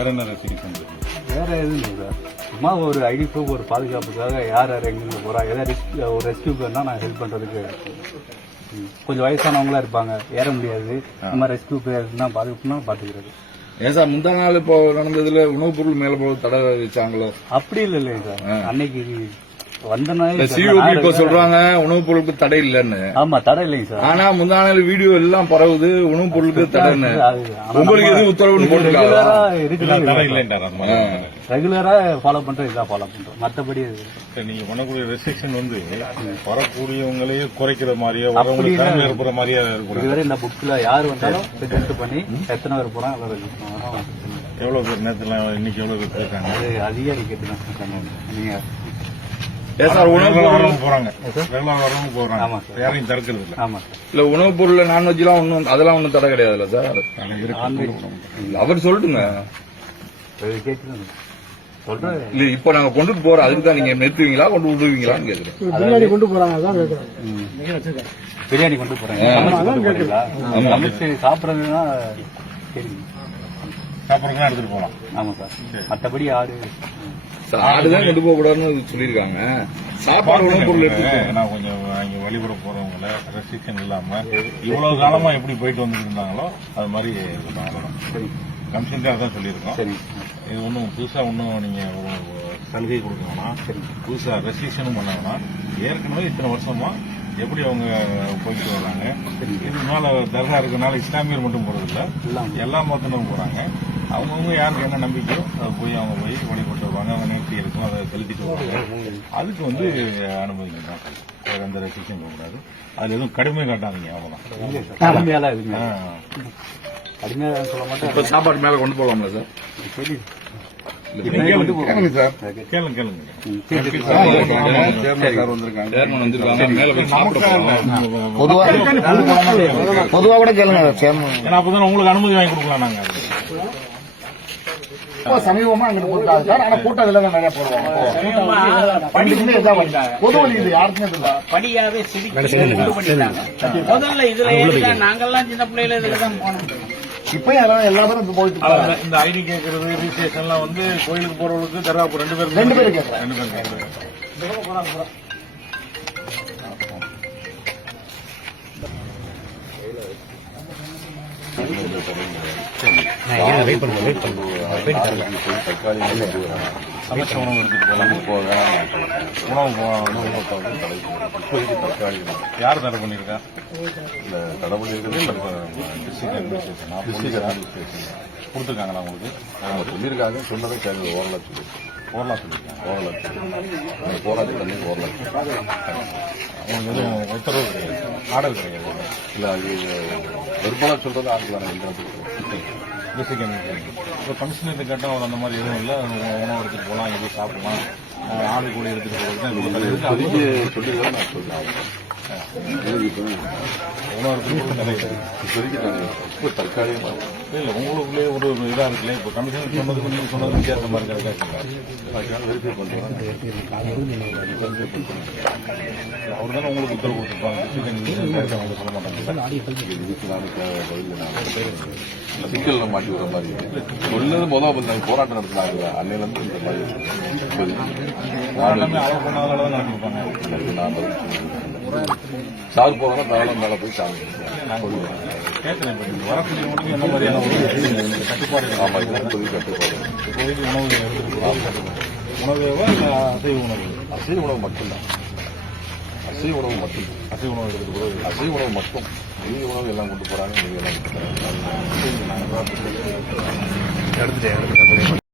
வேற என்ன வேற எதுவும் இல்லை சார். சும்மா ஒரு ஐடி ப்ரூஃப் ஒரு பாதுகாப்புக்காக யார் யார் எங்கெங்க போறா ஏதாவது risk- ஒரு ரெஸ்கியூ பண்ணா நான் ஹெல்ப் பண்றதுக்கு. ம். கொஞ்சம் வயசானவங்களா இருப்பாங்க ஏற முடியாது. நம்ம ரெஸ்கியூ பேர்னா பாதுகாப்புனா பாத்துக்கிறது ஏன் சார் முந்தா நாள் இப்போ நடந்ததுல உணவுப் பொருள் மேல போக தடை வச்சாங்களோ அப்படி இல்லை இல்லைங்க சார் அன்னைக்கு வந்த சிஓபி இப்ப சொல்றாங்க உணவுப் பொருளுக்கு தடை இல்லைன்னு. ஆமா தடை இல்லைங்க சார். ஆனா முந்தா நாள் வீடியோ எல்லாம் பரவுது உணவுப் பொருளுக்கு தடைன்னு. உங்களுக்கு எதுவும் உத்தரவுன்னு போட்டுருக்காங்க ரெகுலரா ஃபாலோ பண்றது இதான் ஃபாலோ பண்றோம். மத்தபடி நீங்க பண்ணக்கூடிய ரெஸ்ட்ரிக்ஷன் வந்து வரக்கூடியவங்களையே குறைக்கிற மாதிரியா வரவங்களுக்கு ஏற்படுற மாதிரியா இருக்கக்கூடாது இதுவரை இந்த புக்ல யார் வந்தாலும் ரெஜிஸ்டர் பண்ணி எத்தனை பேர் போறாங்க எவ்வளவு பேர் நேரத்துல இன்னைக்கு எவ்வளவு பேர் போயிருக்காங்க? அது அதிகாரி கேட்டு. நீங்க ஏன் சார் உணவுப் ரெகுலரா பொருள் வரவங்க போறாங்க. வரவங்க ஆமா போறாங்க. யாரையும் தடுக்கிறது இல்ல ஆமா இல்ல உணவுப் பொருள்ல நான்வெஜ் எல்லாம் ஒண்ணும் அதெல்லாம் ஒண்ணும் தடை கிடையாதுல்ல சார்? இல்ல, அவர் சொல்லுங்க சொல்றது இல்ல இப்ப நாங்க கொண்டுட்டு போறோம். அதுக்கு தான் நீங்க நிறுத்துவீங்களா கொண்டு விடுவீங்களான்னு கேக்குறேன். பின்னாடி கொண்டு போறாங்க அதான் கேட்கறேன் ம். பிரியாணி கொண்டு போறாங்க. சமைச்சு கொண்டு போறீங்களா? சமைச்சு சாப்பிடுறதுன்னா சாப்பிட்றதுலாம் எடுத்துட்டு போலாம் ஆமா சார். மத்தபடி ஆடு ஆடுதான் கொண்டு போக கூடாதுன்னு சொல்லியிருக்காங்க. சாப்பாடு உணவுப் பொருள் எடுத்து நான் கொஞ்சம் இங்க வெளிப்புற போறவங்கள ரெஸ்ட்ரிக்ஷன் இல்லாம இவ்வளவு காலமா எப்படி போயிட்டு வந்துட்டு இருந்தாங்களோ அது மாதிரி இருக்கணும் அவ்வளவுதான் சரி. கமிஷன் தான் சொல்லியிருக்கோம். இது ஒன்றும் புதுசா ஒன்றும் நீங்க ஒரு- சலுகை கொடுக்கணும்னா புதுசா ரெஸ்ட்ரிக்ஷனும் பண்ண வேணாம். ஏற்கனவே இத்தனை வருஷமா எப்படி அவங்க போயிட்டு வர்றாங்க இது மேல தர்கா இருக்கனால இஸ்லாமியர் மட்டும் போறது இல்ல எல்லாம் எல்லா மதத்தினரும் போறாங்க. அவங்கவுங்க யாருக்கு என்ன நம்பிக்கையோ அதை போய் அவங்க போய் வழிபட்டு வருவாங்க. அவங்க நேர்த்தி இருக்கும் அதை செலுத்திட்டு வருவாங்க. அதுக்கு வந்து அனுமதிக்கலாம் வேற எந்த ரெஸ்ட்ரிக்ஷன் கூடாது அதுல எதுவும் கடுமை காட்டாதீங்க மாட்டேன். இப்ப சாப்பாடு மேல கொண்டு போகலாம்ல சார்? போகலாம். சார். பொதுவா பொதுவா கூட கேளுங்க உங்களுக்கு அனுமதி வாங்கி கொடுக்கலாம் நாங்க. இப்போ சமீபமா அங்க போட்டாங்க சார் ஆனா கூட்டம் இதுல தான் நிறைய போடுவாங்க. பண்டிகை இதான் வந்தாங்க. பொது வழி இது யாருக்குமே இல்லை படியாவே பண்ணிட்டாங்க. முதல்ல இதுல நாங்கெல்லாம் சின்ன பிள்ளையில இதுல தான் போனோம். இப்பயும் அதெல்லாம் எல்லா பேரும் இப்ப போயிட்டு இந்த- ஐடி கேட்கறது வந்து கோயிலுக்கு போறவங்களுக்கு தர்காப்பு ரெண்டு பேரும் ரெண்டு பேரும் கேட்கறாங்க. ரெண்டு பேரும் கேட்கறாங்க சமைச்ச உணவு எடுத்துட்டு போகலாம் உணவு உணவு தடை யார் தடை பண்ணிருக்கா டிஸ்ட்ரிக்ட் அட்மினிஸ்ட்ரேஷன் கொடுத்துருக்காங்களா உங்களுக்கு? சொல்லியிருக்காங்க. சொன்னதை கேட்கல ஓரளவு சொல்லி ஓரலாம் சொல்லியிருக்காங்க. ஓரளவு சொல்லி போராட்டம் தண்ணி எதுவும் உத்தரவு கிடையாது. ஆர்டர் கிடையாது. இல்ல அது சொல்றது ஆக்கலாம் டிஸ்ட்ரிக்ட் அட்மினிஸ்ட்ரேஷன் இப்போ கமிஷனர் கேட்டால் அவர் அந்த மாதிரி எதுவும் இல்லை. உணவு எடுத்துட்டு போகலாம் எதுவும் சாப்பிடலாம். ஆடு கூட எடுத்துட்டு போகிறது நான் இப்போ உணவு எடுத்துட்டு போகிறது தடை இல்லை இப்போதைக்கு நாங்கள் இப்போ தற்காலிகமாக இல்லை உங்களுக்குள்ளே ஒரு இதாக இருக்குல்ல. இப்போ கமிஷனர் சொன்னதுக்கு நீங்கள் சொன்னது வித்தியாசமா இருக்கா அதுக்காக வெரிஃபை பண்ணுறோம் தானே உங்களுக்கு உத்தரவு கொடுத்துருப்பாங்க. டிஸ்ட்ரிக்ட் சொல்ல மாட்டாங்க. சிக்கல்ல மாட்டி விடுற மாதிரி சொன்னது முதல் பண்ணாங்க போராட்டம் நடத்தினாங்க அன்னையில இருந்து இந்த மாதிரி. சாகு போகிறதா தாராளம் மேலே போய் கட்டுப்பாடு ஆமாம் இது இப்போதைக்கு கட்டுப்பாடு. உணவு இல்லை அசைவ உணவு? அசைவ உணவு மட்டும்தான். அசை உணவு மட்டும். அசை உணவு எடுத்துகிட்டு போகிறது அசை உணவு மட்டும். மீதி உணவு எல்லாம் கொண்டு போகிறாங்க மீதி எல்லாம் எடுத்துட்டேன் எடுத்துட்டேன்.